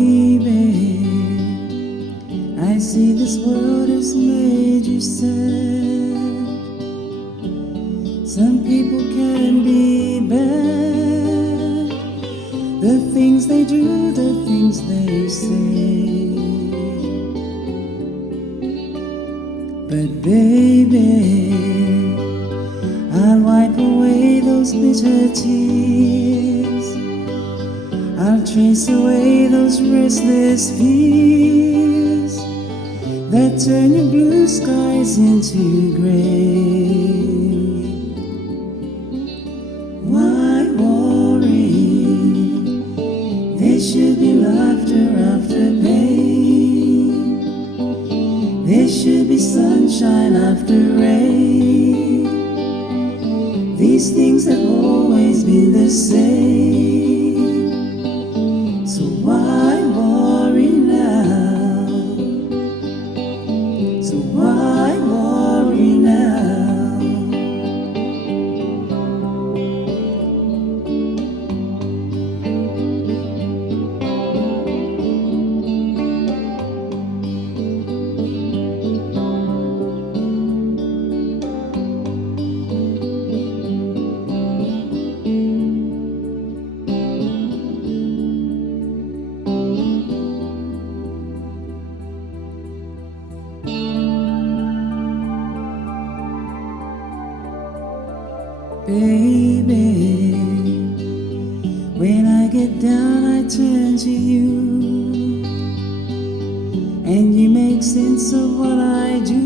Baby, I see this world has made you sad. Some people can be bad, the things they do, the things they say. But baby, I'll wipe away those bitter tears. I'll trace away those restless fears that turn your blue skies into gray. Why worry? There should be laughter after pain. There should be sunshine after rain. These things have always been the same. So why worry now? So why worry now? Baby, when I get down I turn to you, and you make sense of what I do.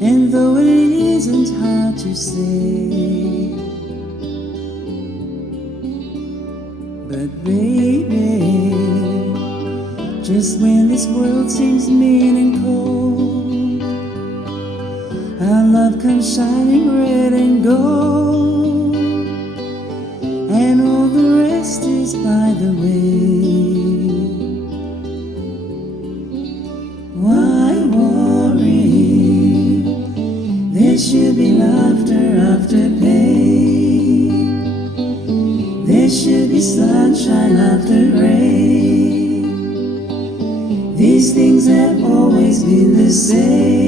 And though it isn't hard to say, but baby, just when this world seems mean and cold, our love comes shining red and gold, and all the rest is by the way. Why worry? There should be laughter after pain. There should be sunshine after rain. These things have always been the same.